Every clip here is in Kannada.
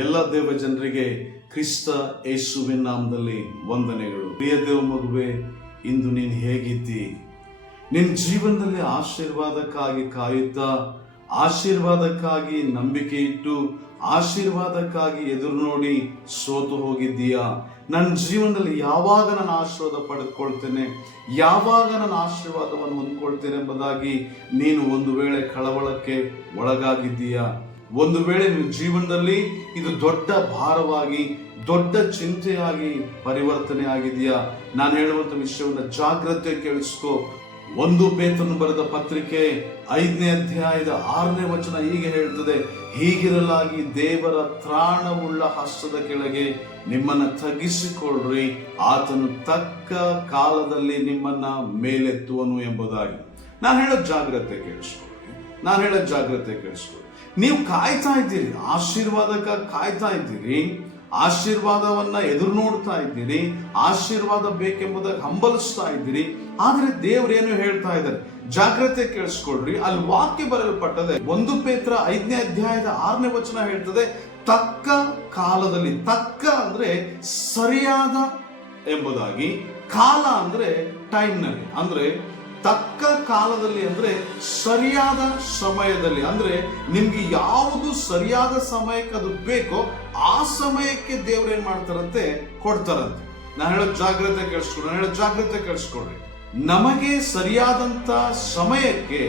ಎಲ್ಲ ದೇವ ಜನರಿಗೆ ಕ್ರಿಸ್ತ ಯೇಸುವಿನ ನಾಮದಲ್ಲಿ ವಂದನೆಗಳು. ಪ್ರಿಯ ದೇವ ಮಗುವೆ, ಇಂದು ನೀನು ಹೇಗಿದ್ದಿ? ನಿನ್ನ ಜೀವನದಲ್ಲಿ ಆಶೀರ್ವಾದಕ್ಕಾಗಿ ಕಾಯುತ್ತಾ, ಆಶೀರ್ವಾದಕ್ಕಾಗಿ ನಂಬಿಕೆ ಇಟ್ಟು, ಆಶೀರ್ವಾದಕ್ಕಾಗಿ ಎದುರು ನೋಡಿ ಸೋತು ಹೋಗಿದ್ದೀಯಾ? ನನ್ನ ಜೀವನದಲ್ಲಿ ಯಾವಾಗ ನಾನು ಆಶೀರ್ವಾದ ಪಡೆದುಕೊಳ್ತೇನೆ, ಯಾವಾಗ ನಾನು ಆಶೀರ್ವಾದವನ್ನು ಹೊಂದ್ಕೊಳ್ತೇನೆ ಎಂಬುದಾಗಿ ನೀನು ಒಂದು ವೇಳೆ ಕಳವಳಕ್ಕೆ ಒಳಗಾಗಿದ್ದೀಯಾ? ಒಂದು ವೇಳೆ ನಿಮ್ಮ ಜೀವನದಲ್ಲಿ ಇದು ದೊಡ್ಡ ಭಾರವಾಗಿ, ದೊಡ್ಡ ಚಿಂತೆಯಾಗಿ ಪರಿವರ್ತನೆ ಆಗಿದೆಯಾ? ನಾನು ಹೇಳುವಂತ ವಿಷಯವನ್ನು ಜಾಗ್ರತೆ ಕೇಳಿಸ್ಕೋ. 1 ಪೇತ್ರನು ಬರೆದ ಪತ್ರಿಕೆ 5ನೇ ಅಧ್ಯಾಯದ 6ನೇ ವಚನ ಹೀಗೆ ಹೇಳ್ತದೆ, ಹೀಗಿರಲಾಗಿ ದೇವರ ತ್ರಾಣವುಳ್ಳ ಹಸ್ತದ ಕೆಳಗೆ ನಿಮ್ಮನ್ನ ತಗ್ಗಿಸಿಕೊಳ್ಳ್ರಿ, ಆತನು ತಕ್ಕ ಕಾಲದಲ್ಲಿ ನಿಮ್ಮನ್ನ ಮೇಲೆತ್ತುವನು ಎಂಬುದಾಗಿ. ನಾನು ಹೇಳೋದು ಜಾಗ್ರತೆ ಕೇಳಿಸ್ಕೊಳ್ಳಿ. ನೀವು ಕಾಯ್ತಾ ಇದ್ದೀರಿ, ಆಶೀರ್ವಾದಕ್ಕಾಗಿ ಕಾಯ್ತಾ ಇದ್ದೀರಿ, ಆಶೀರ್ವಾದವನ್ನ ಎದುರು ನೋಡ್ತಾ ಇದ್ದೀರಿ, ಆಶೀರ್ವಾದ ಬೇಕೆಂಬುದಾಗಿ ಹಂಬಲಿಸ್ತಾ ಇದ್ದೀರಿ. ಆದ್ರೆ ದೇವರೇನು ಹೇಳ್ತಾ ಇದ್ದಾರೆ, ಜಾಗ್ರತೆ ಕೇಳಿಸ್ಕೊಳ್ರಿ. ಅಲ್ಲಿ ವಾಕ್ಯ ಬರೆಯಲ್ಪಟ್ಟದೆ 1 ಪೇತ್ರ 5ನೇ ಅಧ್ಯಾಯದ 6ನೇ ವಚನ ಹೇಳ್ತದೆ, ತಕ್ಕ ಕಾಲದಲ್ಲಿ. ತಕ್ಕ ಅಂದ್ರೆ ಸರಿಯಾದ ಎಂಬುದಾಗಿ, ಕಾಲ ಅಂದ್ರೆ ಟೈಮ್ನಲ್ಲಿ, ಅಂದ್ರೆ ತಕ್ಕ ಕಾಲದಲ್ಲಿ ಅಂದ್ರೆ ಸರಿಯಾದ ಸಮಯದಲ್ಲಿ. ಅಂದ್ರೆ ನಿಮ್ಗೆ ಯಾವುದು ಸರಿಯಾದ ಸಮಯಕ್ಕೆ ಅದು ಬೇಕೋ ಆ ಸಮಯಕ್ಕೆ ದೇವ್ರು ಏನ್ ಮಾಡ್ತಾರಂತೆ, ಕೊಡ್ತಾರಂತೆ. ನಾನು ಹೇಳೋ ಜಾಗ್ರತೆ ಕೇಳಿಸ್ಕೊಳ್ರಿ. ನಮಗೆ ಸರಿಯಾದಂತ ಸಮಯಕ್ಕೆ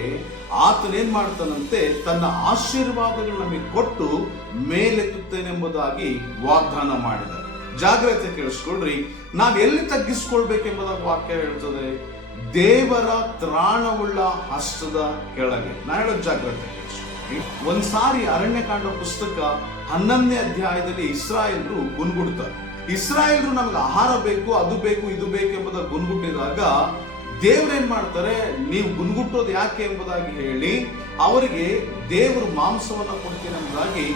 ಆತನೇನ್ ಮಾಡ್ತಾನಂತೆ, ತನ್ನ ಆಶೀರ್ವಾದಗಳು ನಮಗೆ ಕೊಟ್ಟು ಮೇಲೆತ್ತುತ್ತೇನೆಂಬುದಾಗಿ ವಾಗ್ದಾನ ಮಾಡಿದ್ದಾರೆ. ಜಾಗ್ರತೆ ಕೇಳಿಸ್ಕೊಳ್ರಿ. ನಾವ್ ಎಲ್ಲಿ ತಗ್ಗಿಸ್ಕೊಳ್ಬೇಕೆಂಬುದಾಗಿ ವಾಕ್ಯ ಹೇಳ್ತದೆ, ದೇವರ ತ್ರಾಣವುಳ್ಳ ಹಸ್ತದ ಕೆಳಗೆ. ನಾನು ಹೇಳೋದು ಜಾಗ್ರತೆ. ಒಂದ್ಸಾರಿ ಅರಣ್ಯಕಾಂಡ ಪುಸ್ತಕ 11ನೇ ಅಧ್ಯಾಯದಲ್ಲಿ ಇಸ್ರಾಯೇಲ್ರು ಗುನ್ಗುಡ್ತಾರೆ. ಇಸ್ರಾಯೇಲ್ರು ನಮ್ಗೆ ಆಹಾರ ಬೇಕು, ಅದು ಬೇಕು, ಇದು ಬೇಕು ಎಂಬುದಾಗಿ ಗುನ್ಗುಟ್ಟಿದಾಗ ದೇವ್ರೇನ್ ಮಾಡ್ತಾರೆ, ನೀವು ಗುನ್ಗುಟ್ಟೋದು ಯಾಕೆ ಎಂಬುದಾಗಿ ಹೇಳಿ ಅವರಿಗೆ ದೇವರು ಮಾಂಸವನ್ನ ಕೊಡ್ತೀನಿ ಎಂಬುದಾಗಿ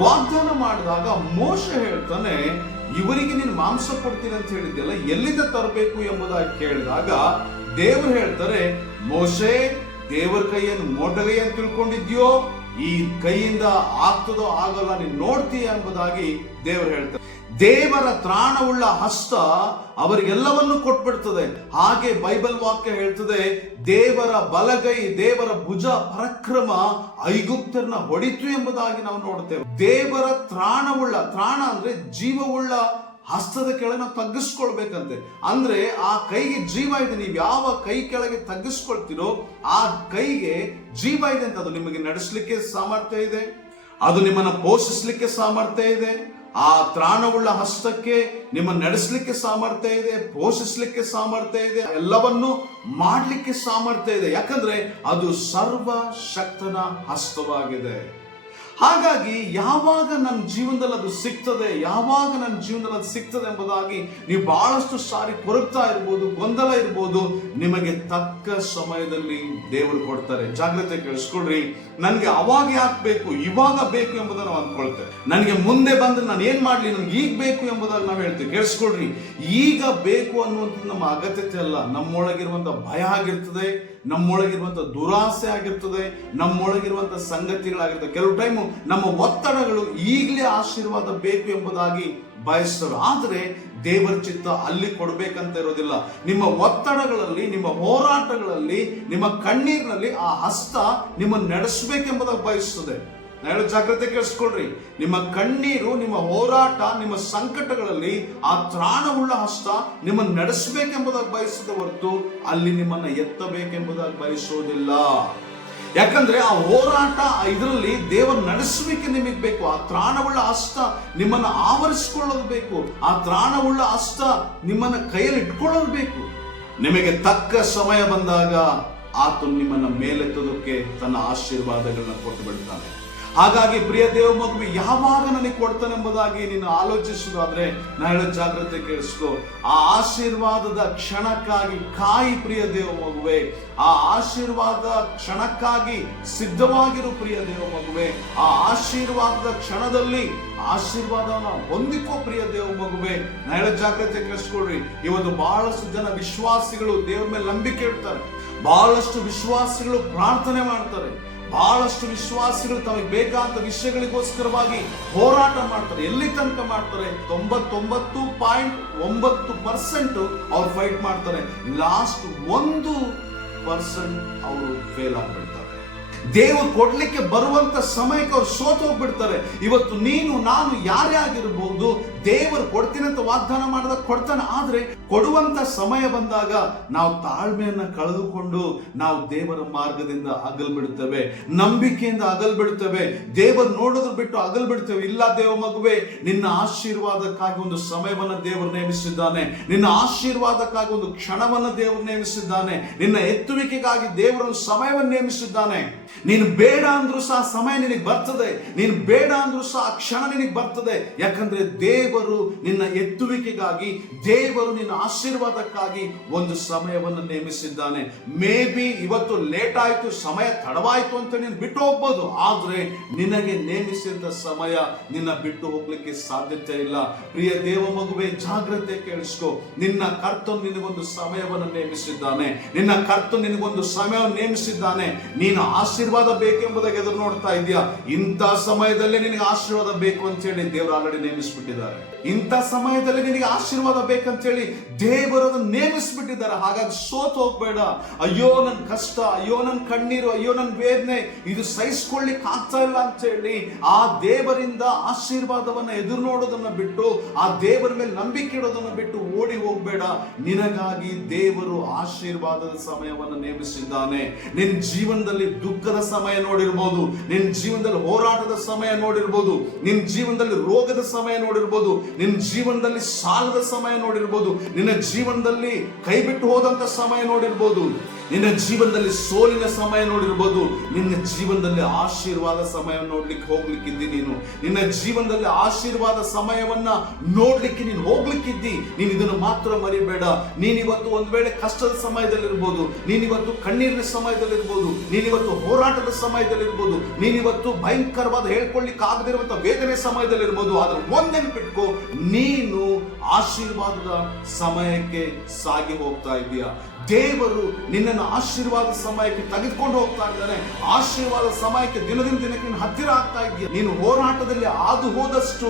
ವಾಗ್ದಾನ ಮಾಡಿದಾಗ ಮೋಶೆ ಹೇಳ್ತಾನೆ, ಇವರಿಗೆ ನೀನು ಮಾಂಸ ಕೊಡ್ತೀನಿ ಅಂತ ಹೇಳಿದ್ದೆಲ್ಲ ಎಲ್ಲಿಂದ ತರಬೇಕು ಎಂಬುದಾಗಿ ಕೇಳಿದಾಗ ದೇವರು ಹೇಳ್ತಾರೆ, ಮೋಶೆ, ದೇವರ ಕೈಯನ್ನು ಮೋಟಗೈ ಅಂತ ತಿಳ್ಕೊಂಡಿದ್ಯೋ, ಈ ಕೈಯಿಂದ ಆಗ್ತದೋ ಆಗಲ್ಲ ನೀನು ನೋಡ್ತೀಯ ಎಂಬುದಾಗಿ ದೇವರು ಹೇಳ್ತಾರೆ. ದೇವರ ತ್ರಾಣವುಳ್ಳ ಹಸ್ತ ಅವರಿಗೆಲ್ಲವನ್ನು ಕೊಟ್ಬಿಡ್ತದೆ. ಹಾಗೆ ಬೈಬಲ್ ವಾಕ್ಯ ಹೇಳ್ತದೆ, ದೇವರ ಬಲಗೈ, ದೇವರ ಭುಜ ಪರಾಕ್ರಮ ಐಗುಪ್ತರನ್ನ ಹೊಡಿತು ಎಂಬುದಾಗಿ ನಾವು ನೋಡ್ತೇವೆ. ದೇವರ ತ್ರಾಣ ಅಂದ್ರೆ ಜೀವವುಳ್ಳ ಹಸ್ತದ ಕೆಳಗೆ ನಾವು ತಗ್ಗಿಸ್ಕೊಳ್ಬೇಕಂತೆ. ಅಂದ್ರೆ ಆ ಕೈಗೆ ಜೀವ ಇದೆ. ನೀವು ಯಾವ ಕೈ ಕೆಳಗೆ ತಗ್ಗಿಸ್ಕೊಳ್ತೀರೋ ಆ ಕೈಗೆ ಜೀವ ಇದೆ ಅಂತ. ಅದು ನಿಮಗೆ ನಡೆಸಲಿಕ್ಕೆ ಸಾಮರ್ಥ್ಯ ಇದೆ, ಅದು ನಿಮ್ಮನ್ನ ಪೋಷಿಸ್ಲಿಕ್ಕೆ ಸಾಮರ್ಥ್ಯ ಇದೆ. ಆ ತ್ರಾಣವುಳ್ಳ ಹಸ್ತಕ್ಕೆ ನಿಮ್ಮ ನಡೆಸಲಿಕ್ಕೆ ಸಾಮರ್ಥ್ಯ ಇದೆ, ಪೋಷಿಸ್ಲಿಕ್ಕೆ ಸಾಮರ್ಥ್ಯ ಇದೆ, ಎಲ್ಲವನ್ನು ಮಾಡ್ಲಿಕ್ಕೆ ಸಾಮರ್ಥ್ಯ ಇದೆ. ಯಾಕಂದ್ರೆ ಅದು ಸರ್ವಶಕ್ತನ ಹಸ್ತವಾಗಿದೆ. ಹಾಗಾಗಿ ಯಾವಾಗ ನನ್ನ ಜೀವನದಲ್ಲಿ ಅದು ಸಿಗ್ತದೆ ಎಂಬುದಾಗಿ ನೀವು ಬಹಳಷ್ಟು ಸಾರಿ ಕೊರಗ್ತಾ ಇರ್ಬೋದು, ಗೊಂದಲ ಇರ್ಬೋದು. ನಿಮಗೆ ತಕ್ಕ ಸಮಯದಲ್ಲಿ ದೇವರು ಕೊಡ್ತಾರೆ. ಜಾಗ್ರತೆ ಕೇಳಿಸ್ಕೊಳ್ರಿ. ನನಗೆ ಅವಾಗ ಯಾಕೆ ಬೇಕು, ಇವಾಗ ಬೇಕು ಎಂಬುದನ್ನು ನಾವು ಅಂದ್ಕೊಳ್ತೇವೆ. ನನಗೆ ಮುಂದೆ ಬಂದ್ರೆ ನಾನು ಏನ್ ಮಾಡ್ಲಿ, ನನ್ಗೆ ಈಗ ಬೇಕು ಎಂಬುದಾಗಿ ನಾವು ಹೇಳ್ತೇವೆ. ಕೇಳಿಸ್ಕೊಳ್ರಿ, ಈಗ ಬೇಕು ಅನ್ನುವಂಥದ್ದು ನಮ್ಮ ಅಗತ್ಯತೆ ಅಲ್ಲ. ನಮ್ಮೊಳಗಿರುವಂತ ಭಯ ಆಗಿರ್ತದೆ, ನಮ್ಮೊಳಗಿರುವಂತ ದುರಾಸೆ ಆಗಿರ್ತದೆ, ನಮ್ಮೊಳಗಿರುವಂತ ಸಂಗತಿಗಳಾಗಿರ್ತದೆ. ಕೆಲವು ಟೈಮು ನಮ್ಮ ಒತ್ತಡಗಳು ಈಗಲೇ ಆಶೀರ್ವಾದ ಬೇಕು ಎಂಬುದಾಗಿ ಬಯಸ್ತಾರೆ. ಆದ್ರೆ ದೇವರ ಚಿತ್ತ ಅಲ್ಲಿ ಕೊಡ್ಬೇಕಂತ ಇರೋದಿಲ್ಲ. ನಿಮ್ಮ ಒತ್ತಡಗಳಲ್ಲಿ, ನಿಮ್ಮ ಹೋರಾಟಗಳಲ್ಲಿ, ನಿಮ್ಮ ಕಣ್ಣೀರಿನಲ್ಲಿ ಆ ಹಸ್ತ ನಿಮ್ಮನ್ನು ನಡೆಸಬೇಕೆಂಬುದಾಗಿ ಬಯಸ್ತದೆ. ನಾನು ಜಾಗ್ರತೆ ಕೇಳಿಸ್ಕೊಳ್ರಿ. ನಿಮ್ಮ ಕಣ್ಣೀರು, ನಿಮ್ಮ ಹೋರಾಟ, ನಿಮ್ಮ ಸಂಕಟಗಳಲ್ಲಿ ಆ ತ್ರಾಣವುಳ್ಳ ಹಸ್ತ ನಿಮ್ಮನ್ನು ನಡೆಸಬೇಕೆಂಬುದಾಗಿ ಬಯಸದ ಹೊರತು ಅಲ್ಲಿ ನಿಮ್ಮನ್ನ ಎತ್ತಬೇಕೆಂಬುದಾಗಿ ಬಯಸೋದಿಲ್ಲ. ಯಾಕಂದ್ರೆ ಆ ಹೋರಾಟ, ಇದರಲ್ಲಿ ದೇವರ ನಡೆಸುವಿಕೆ ನಿಮಗೆ ಬೇಕು. ಆ ತ್ರಾಣವುಳ್ಳ ಹಸ್ತ ನಿಮ್ಮನ್ನ ಆವರಿಸಿಕೊಳ್ಳೋದು ಬೇಕು. ಆ ತ್ರಾಣವುಳ್ಳ ಹಸ್ತ ನಿಮ್ಮನ್ನ ಕೈಯಲ್ಲಿ ಇಟ್ಕೊಳ್ಳೋದು ಬೇಕು. ನಿಮಗೆ ತಕ್ಕ ಸಮಯ ಬಂದಾಗ ಆತನು ನಿಮ್ಮನ್ನ ಮೇಲೆತ್ತೋದಕ್ಕೆ ತನ್ನ ಆಶೀರ್ವಾದಗಳನ್ನ ಕೊಟ್ಟು ಬಿಡ್ತಾನೆ. ಹಾಗಾಗಿ ಪ್ರಿಯ ದೇವ ಮಗುವೆ, ಯಾವಾಗ ನನಗೆ ಕೊಡ್ತಾನೆ ಎಂಬುದಾಗಿ ನೀನು ಆಲೋಚಿಸುವುದಾದ್ರೆ ನಾನು ಹೇಳೋ ಜಾಗ್ರತೆ ಕೇಳಿಸ್ಕೋ. ಆ ಆಶೀರ್ವಾದದ ಕ್ಷಣಕ್ಕಾಗಿ ಕಾಯಿ ಪ್ರಿಯ ದೇವ ಮಗುವೆ. ಆ ಆಶೀರ್ವಾದ ಕ್ಷಣಕ್ಕಾಗಿ ಸಿದ್ಧವಾಗಿರು ಪ್ರಿಯ ದೇವ ಮಗುವೆ. ಆ ಆಶೀರ್ವಾದದ ಕ್ಷಣದಲ್ಲಿ ಆಶೀರ್ವಾದವನ್ನ ಹೊಂದಿಕೋ ಪ್ರಿಯ ದೇವ ಮಗುವೆ. ನಾನು ಹೇಳೋ ಜಾಗ್ರತೆ ಕೇಳಿಸ್ಕೊಳ್ರಿ. ಇವತ್ತು ಬಹಳಷ್ಟು ಜನ ವಿಶ್ವಾಸಿಗಳು ದೇವರ ಮೇಲೆ ನಂಬಿಕೆ ಇಡ್ತಾರೆ, ಬಹಳಷ್ಟು ವಿಶ್ವಾಸಿಗಳು ಪ್ರಾರ್ಥನೆ ಮಾಡ್ತಾರೆ, ಬಹಳಷ್ಟು ವಿಶ್ವಾಸಿಗಳು ತಮಗೆ ಬೇಕಾದ ವಿಷಯಗಳಿಗೋಸ್ಕರವಾಗಿ ಹೋರಾಟ ಮಾಡ್ತಾರೆ. ಎಲ್ಲಿ ತನಕ ಮಾಡ್ತಾರೆ? 99.9% ಅವ್ರು ಫೈಟ್ ಮಾಡ್ತಾರೆ. ಲಾಸ್ಟ್ 1% ಅವರು ಫೇಲ್ ಆಗ್ಬಿಡ್ತಾರೆ. ದೇವರು ಕೊಡ್ಲಿಕ್ಕೆ ಬರುವಂತ ಸಮಯಕ್ಕೆ ಅವ್ರು ಸೋತು ಹೋಗ್ಬಿಡ್ತಾರೆ. ಇವತ್ತು ನೀನು ನಾನು ಯಾರೇ ಆಗಿರಬಹುದು, ದೇವರು ಕೊಡ್ತೀನಿ ಅಂತ ವಾಗ್ದಾನ ಮಾಡಿದಾಗ ಕೊಡ್ತಾನೆ. ಆದ್ರೆ ಕೊಡುವಂತ ಸಮಯ ಬಂದಾಗ ನಾವು ತಾಳ್ಮೆಯನ್ನ ಕಳೆದುಕೊಂಡು ನಾವು ದೇವರ ಮಾರ್ಗದಿಂದ ಅಗಲ್ ಬಿಡುತ್ತೇವೆ, ನಂಬಿಕೆಯಿಂದ ಅಗಲ್ ಬಿಡುತ್ತೇವೆ, ದೇವರು ನೋಡೋದ್ರ ಬಿಟ್ಟು ಅಗಲ್ ಬಿಡ್ತೇವೆ. ಇಲ್ಲ ದೇವ ಮಗುವೆ, ನಿನ್ನ ಆಶೀರ್ವಾದಕ್ಕಾಗಿ ಒಂದು ಸಮಯವನ್ನ ದೇವರು ನೇಮಿಸಿದ್ದಾನೆ, ನಿನ್ನ ಆಶೀರ್ವಾದಕ್ಕಾಗಿ ಒಂದು ಕ್ಷಣವನ್ನ ದೇವರು ನೇಮಿಸಿದ್ದಾನೆ, ನಿನ್ನ ಎತ್ತುವಿಕೆಗಾಗಿ ದೇವರು ಸಮಯವನ್ನು ನೇಮಿಸಿದ್ದಾನೆ. ನೀನು ಬೇಡ ಅಂದ್ರೂ ಸಹ ಸಮಯ ನಿನಗೆ ಬರ್ತದೆ, ನೀನು ಬೇಡ ಅಂದ್ರೂ ಸಹ ಕ್ಷಣ ನಿನಗೆ ಬರ್ತದೆ. ಯಾಕಂದ್ರೆ ದೇವರು ನಿನ್ನ ಎತ್ತುವಿಕೆಗಾಗಿ, ದೇವರು ನಿನ್ನ ಆಶೀರ್ವಾದಕ್ಕಾಗಿ ಒಂದು ಸಮಯವನ್ನು ನೇಮಿಸಿದ್ದಾನೆ. ಮೇ ಬಿ ಇವತ್ತು ಲೇಟ್ ಆಯ್ತು, ಸಮಯ ತಡವಾಯ್ತು ಅಂತ ನೀನು ಬಿಟ್ಟು ಹೋಗ್ಬೋದು. ಆದ್ರೆ ನಿನಗೆ ನೇಮಿಸಿದ ಸಮಯ ನಿನ್ನ ಬಿಟ್ಟು ಹೋಗ್ಲಿಕ್ಕೆ ಸಾಧ್ಯತೆ ಇಲ್ಲ. ಪ್ರಿಯ ದೇವ ಮಗುವೆ, ಜಾಗ್ರತೆ ಕೇಳಿಸ್ಕೊ. ನಿನ್ನ ಕರ್ತನು ನಿನಗೊಂದು ಸಮಯವನ್ನು ನೇಮಿಸಿದ್ದಾನೆ, ನಿನ್ನ ಕರ್ತನು ನಿನಗೊಂದು ಸಮಯವನ್ನು ನೇಮಿಸಿದ್ದಾನೆ. ನೀನು ಆಶೀರ್ವಾದ ಬೇಕೆಂಬುದಾಗಿ ಎದುರು ನೋಡ್ತಾ ಇದೆಯಾ? ಇಂಥ ಸಮಯದಲ್ಲಿ ನಿನಗೆ ಆಶೀರ್ವಾದ ಬೇಕು ಅಂತ ಹೇಳಿ ದೇವರು ಆಲ್ರೆಡಿ ನೇಮಿಸ್ಬಿಟ್ಟಿದ್ದಾರೆ. ಇಂಥ ಸಮಯದಲ್ಲಿ ನಿನಗೆ ಆಶೀರ್ವಾದ ಬೇಕಂತ ಹೇಳಿ ದೇವರು ಅದನ್ನು ನೇಮಿಸ್ಬಿಟ್ಟಿದ್ದಾರೆ. ಹಾಗಾಗಿ ಸೋತು ಹೋಗ್ಬೇಡ. ಅಯ್ಯೋ ನನ್ನ ಕಷ್ಟ, ಅಯ್ಯೋ ನನ್ನ ಕಣ್ಣೀರು, ಅಯ್ಯೋ ನನ್ನ ವೇದನೆ, ಇದು ಸಹಿಸ್ಕೊಳ್ಳಿಕ್ ಆಗ್ತಾ ಇಲ್ಲ ಅಂತ ಹೇಳಿ ಆ ದೇವರಿಂದ ಆಶೀರ್ವಾದವನ್ನ ಎದುರು ನೋಡೋದನ್ನ ಬಿಟ್ಟು, ಆ ದೇವರ ಮೇಲೆ ನಂಬಿಕೆ ಇಡೋದನ್ನ ಬಿಟ್ಟು ಓಡಿ ಹೋಗ್ಬೇಡ. ನಿನಗಾಗಿ ದೇವರು ಆಶೀರ್ವಾದದ ಸಮಯವನ್ನು ನೇಮಿಸಿದ್ದಾನೆ. ನಿನ್ನ ಜೀವನದಲ್ಲಿ ದುಃಖದ ಸಮಯ ನೋಡಿರ್ಬೋದು, ನಿನ್ನ ಜೀವನದಲ್ಲಿ ಹೋರಾಟದ ಸಮಯ ನೋಡಿರ್ಬೋದು, ನಿನ್ನ ಜೀವನದಲ್ಲಿ ರೋಗದ ಸಮಯ ನೋಡಿರ್ಬೋದು, ನಿನ್ನ ಜೀವನದಲ್ಲಿ ಸಾಲದ ಸಮಯ ನೋಡಿರ್ಬೋದು, ನಿನ್ನ ಜೀವನದಲ್ಲಿ ಕೈ ಬಿಟ್ಟು ಹೋದಂತ ಸಮಯ ನೋಡಿರ್ಬೋದು, ನಿನ್ನ ಜೀವನದಲ್ಲಿ ಸೋಲಿನ ಸಮಯ ನೋಡಿರ್ಬೋದು, ನಿನ್ನ ಜೀವನದಲ್ಲಿ ಆಶೀರ್ವಾದ ಸಮಯ ನೋಡ್ಲಿಕ್ಕೆ ಹೋಗ್ಲಿಕ್ಕಿದ್ದಿ. ನೀನು ನಿನ್ನ ಜೀವನದಲ್ಲಿ ಆಶೀರ್ವಾದ ಸಮಯವನ್ನ ನೋಡ್ಲಿಕ್ಕೆ ನೀನು ಹೋಗ್ಲಿಕ್ಕಿದ್ದಿ. ನೀನು ಇದನ್ನು ಮಾತ್ರ ಮರಿಬೇಡ. ನೀನಿವತ್ತು ಒಂದ್ ವೇಳೆ ಕಷ್ಟದ ಸಮಯದಲ್ಲಿರ್ಬೋದು, ನೀನಿವತ್ತು ಕಣ್ಣೀರಿನ ಸಮಯದಲ್ಲಿರ್ಬೋದು, ನೀನಿವತ್ತು ಹೋರಾಟದ ಸಮಯದಲ್ಲಿರ್ಬೋದು, ನೀನಿವತ್ತು ಭಯಂಕರವಾದ ಹೇಳ್ಕೊಳ್ಳಿಕ್ಕೆ ಆಗದಿರುವಂತ ವೇದನೆ ಸಮಯದಲ್ಲಿರ್ಬೋದು. ಆದ್ರೆ ಒಂದ್ ನೆನಪಿಟ್ಕೋ, ನೀನು ಆಶೀರ್ವಾದದ ಸಮಯಕ್ಕೆ ಸಾಗಿ ಹೋಗ್ತಾ ಇದೀಯಾ. ದೇವರು ನಿನ್ನನ್ನು ಆಶೀರ್ವಾದ ಸಮಯಕ್ಕೆ ತೆಗೆದುಕೊಂಡು ಹೋಗ್ತಾ ಇದ್ದಾನೆ. ಆಶೀರ್ವಾದ ಸಮಯಕ್ಕೆ ದಿನದಿಂದ ದಿನಕ್ಕೆ ನೀನು ಹತ್ತಿರ ಆಗ್ತಾ ಇದೆಯಾ. ನೀನು ಹೋರಾಟದಲ್ಲಿ ಹಾದು ಹೋದಷ್ಟು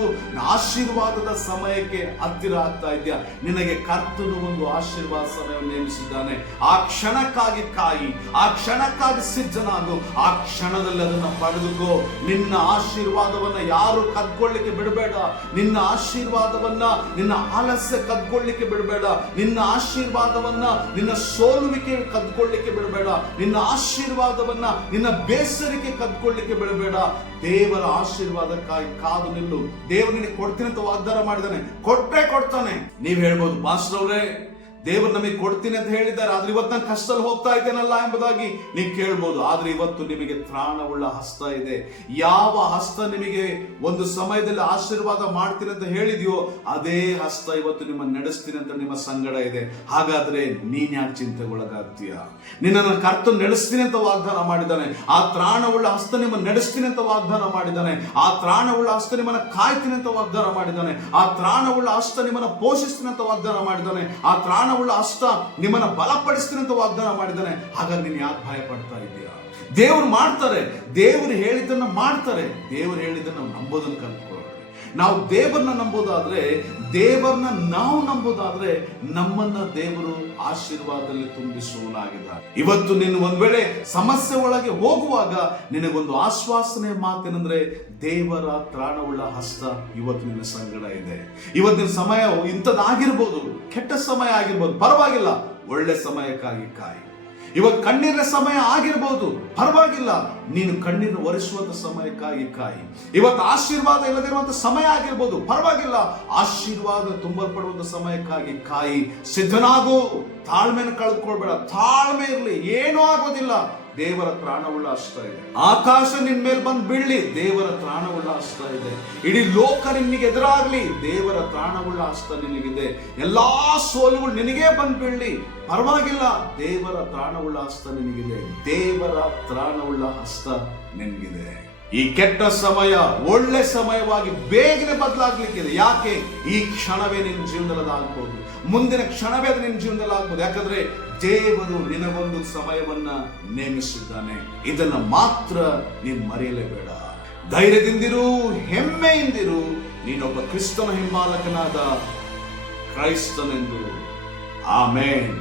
ಆಶೀರ್ವಾದದ ಸಮಯಕ್ಕೆ ಹತ್ತಿರ ಆಗ್ತಾ ಇದೆಯಾ. ನಿನಗೆ ಕರ್ತನು ಒಂದು ಆಶೀರ್ವಾದ ಸಮಯವನ್ನು ನೇಮಿಸಿದ್ದಾನೆ. ಆ ಕ್ಷಣಕ್ಕಾಗಿ ಕಾಯಿ, ಆ ಕ್ಷಣಕ್ಕಾಗಿ ಸಿದ್ಧನಾಗು, ಆ ಕ್ಷಣದಲ್ಲಿ ಅದನ್ನ ಪಡೆದುಕೋ. ನಿನ್ನ ಆಶೀರ್ವಾದವನ್ನ ಯಾರು ಕದ್ಕೊಳ್ಳಿಕ್ಕೆ ಬಿಡಬೇಡ. ನಿನ್ನ ಆಶೀರ್ವಾದವನ್ನ, ನಿನ್ನ ಆಲಸ್ಯ ಕದ್ಕೊಳ್ಳಿಕ್ಕೆ ಬಿಡಬೇಡ. ನಿನ್ನ ಆಶೀರ್ವಾದವನ್ನ, ನಿನ್ನ ಸೋಲುವಿಕೆ ಕದ್ಕೊಳ್ಳಿಕ್ಕೆ ಬಿಡಬೇಡ. ನಿನ್ನ ಆಶೀರ್ವಾದವನ್ನ, ನಿನ್ನ ಬೇಸರಿಕೆ ಕದ್ಕೊಳ್ಳಿಕ್ಕೆ ಬಿಡಬೇಡ. ದೇವರ ಆಶೀರ್ವಾದಕ್ಕಾಗಿ ಕಾದು ನಿಲ್ಲು. ದೇವರು ನಿನಗೆ ಕೊಡ್ತೀನಿ ಅಂತ ವಾಗ್ದಾನ ಮಾಡಿದಾನೆ, ಕೊಟ್ಟೇ ಕೊಡ್ತಾನೆ. ನೀವ್ ಹೇಳ್ಬೋದು, ಪಾಸ್ಟರ್ ಅವರೇ, ದೇವರು ನಮಗೆ ಕೊಡ್ತೀನಿ ಅಂತ ಹೇಳಿದ್ದಾರೆ, ಆದ್ರೆ ಇವತ್ತು ನಾನು ಕಷ್ಟದಲ್ಲಿ ಹೋಗ್ತಾ ಇದ್ದೇನಲ್ಲ ಎಂಬುದಾಗಿ ನೀವು ಕೇಳ್ಬೋದು. ಆದ್ರೆ ಇವತ್ತು ನಿಮಗೆ ತ್ರಾಣವುಳ್ಳ ಹಸ್ತ ಇದೆ. ಯಾವ ಹಸ್ತ ನಿಮಗೆ ಒಂದು ಸಮಯದಲ್ಲಿ ಆಶೀರ್ವಾದ ಮಾಡ್ತೀನಿ ಅಂತ ಹೇಳಿದ್ಯೋ, ಅದೇ ಹಸ್ತ ಇವತ್ತು ನಿಮ್ಮ ನಡೆಸ್ತೀನಿ ಅಂತ ನಿಮ್ಮ ಸಂಗಡ ಇದೆ. ಹಾಗಾದ್ರೆ ನೀನ್ ಯಾಕೆ ಚಿಂತೆಗೊಳಗಾಗ್ತೀಯ? ನಿನ್ನನ್ನು ಕರ್ತನು ನಡೆಸ್ತೀನಿ ಅಂತ ವಾಗ್ದಾನ ಮಾಡಿದ್ದಾನೆ. ಆ ತ್ರಾಣವುಳ್ಳ ಹಸ್ತ ನಿಮ್ಮ ನಡೆಸ್ತೀನಿ ಅಂತ ವಾಗ್ದಾನ ಮಾಡಿದ್ದಾನೆ. ಆ ತ್ರಾಣವುಳ್ಳ ಹಸ್ತ ನಿಮ್ಮನ್ನ ಕಾಯ್ತೀನಿ ಅಂತ ವಾಗ್ದಾನ ಮಾಡಿದ್ದಾನೆ. ಆ ತ್ರಾಣವುಳ್ಳ ಹಸ್ತ ನಿಮ್ಮನ್ನ ಪೋಷಿಸ್ತೀನಿ ಅಂತ ವಾಗ್ದಾನ ಮಾಡಿದ್ದಾನೆ. ಆ ತ್ರಾಣವುಳ್ಳ ಹಸ್ತ ನಿಮ್ಮನ್ನ ಬಲಪಡಿಸ್ತೀನಿ ಅಂತ ವಾಗ್ದಾನ ಮಾಡಿದ್ದಾನೆ. ಹಾಗಾಗಿ ನೀನು ಯಾಕೆ ಭಯ ಪಡ್ತಾ ಇದ್ದೀಯಾ? ದೇವರು ಮಾಡ್ತಾರೆ, ದೇವರು ಹೇಳಿದ್ದನ್ನ ಮಾಡ್ತಾರೆ. ದೇವರು ಹೇಳಿದ್ದನ್ನ ನಂಬೋದನ್ನು ಕಲ್ತ್ಕೊಳ್ಳೋಣ. ನಾವು ದೇವರನ್ನ ನಂಬೋದಾದ್ರೆ, ದೇವರನ್ನ ನಾವು ನಂಬೋದಾದ್ರೆ, ನಮ್ಮನ್ನ ದೇವರು ಆಶೀರ್ವಾದದಲ್ಲಿ ತುಂಬಿಸುವನಾಗಿದ್ದಾನೆ. ಇವತ್ತು ನೀನು ಒಂದ್ ವೇಳೆ ಸಮಸ್ಯೆ ಒಳಗೆ ಹೋಗುವಾಗ ನಿನಗೊಂದು ಆಶ್ವಾಸನೆ ಮಾತೇನೆಂದ್ರೆ, ದೇವರ ತ್ರಾಣವುಳ್ಳ ಹಸ್ತ ಇವತ್ತು ನಿನ್ನ ಸಂಗಡ ಇದೆ. ಇವತ್ತಿನ ಸಮಯ ಇಂಥದ್ದಾಗಿರ್ಬೋದು, ಕೆಟ್ಟ ಸಮಯ ಆಗಿರ್ಬೋದು, ಪರವಾಗಿಲ್ಲ, ಒಳ್ಳೆ ಸಮಯಕ್ಕಾಗಿ ಕಾಯಿ. ಇವತ್ತು ಕಣ್ಣೀರಿನ ಸಮಯ ಆಗಿರ್ಬೋದು, ಪರವಾಗಿಲ್ಲ, ನೀನು ಕಣ್ಣೀರನ್ನು ಒರೆಸುವಂತ ಸಮಯಕ್ಕಾಗಿ ಕಾಯಿ. ಇವತ್ತು ಆಶೀರ್ವಾದ ಇಲ್ಲದಿರುವಂತ ಸಮಯ ಆಗಿರ್ಬೋದು, ಪರವಾಗಿಲ್ಲ, ಆಶೀರ್ವಾದ ತುಂಬಲ್ಪಡುವಂತ ಸಮಯಕ್ಕಾಗಿ ಕಾಯಿ. ಸಿದ್ಧನಾಗು, ತಾಳ್ಮೆಯನ್ನು ಕಳೆದುಕೊಳ್ಬೇಡ. ತಾಳ್ಮೆ ಇರಲಿ, ಏನೂ ಆಗೋದಿಲ್ಲ. ದೇವರ ತ್ರಾಣವುಳ್ಳ ಹಸ್ತ ಇದೆ. ಆಕಾಶ ನಿನ್ ಮೇಲೆ ಬಂದು ಬೀಳಲಿ, ದೇವರ ತ್ರಾಣವುಳ್ಳ ಹಸ್ತ ಇದೆ. ಇಡೀ ಲೋಕ ನಿನಗೆ ಎದುರಾಗ್ಲಿ, ದೇವರ ತ್ರಾಣವುಳ್ಳ ಹಸ್ತ ನಿನಗಿದೆ. ಎಲ್ಲಾ ಸೋಲುಗಳು ನಿನಗೆ ಬಂದು ಬೀಳಲಿ, ಪರವಾಗಿಲ್ಲ, ದೇವರ ತ್ರಾಣವುಳ್ಳ ಹಸ್ತ ನಿನಗಿದೆ. ದೇವರ ತ್ರಾಣವುಳ್ಳ ಹಸ್ತ ನಿನಗಿದೆ. ಈ ಕೆಟ್ಟ ಸಮಯ ಒಳ್ಳೆ ಸಮಯವಾಗಿ ಬೇಗನೆ ಬದಲಾಗ್ಲಿಕ್ಕಿದೆ. ಯಾಕೆ? ಈ ಕ್ಷಣವೇ ನಿನ್ನ ಜೀವನದಲ್ಲಿ ಆಗ್ಬೋದು, ಮುಂದಿನ ಕ್ಷಣವೇ ಅದು ನಿನ್ನ ಜೀವನದಲ್ಲಿ ಆಗ್ಬೋದು. ಯಾಕಂದ್ರೆ ದೇವರು ನಿನಗೊಂದು ಸಮಯವನ್ನ ನೇಮಿಸಿದ್ದಾನೆ. ಇದನ್ನ ಮಾತ್ರ ನೀನು ಮರೆಯಲೇಬೇಡ. ಧೈರ್ಯದಿಂದಿರು, ಹೆಮ್ಮೆಯಿಂದಿರು. ನೀನೊಬ್ಬ ಕ್ರಿಸ್ತನ ಹಿಂಬಾಲಕನಾದ ಕ್ರೈಸ್ತನೆಂದು. ಆಮೇನ್.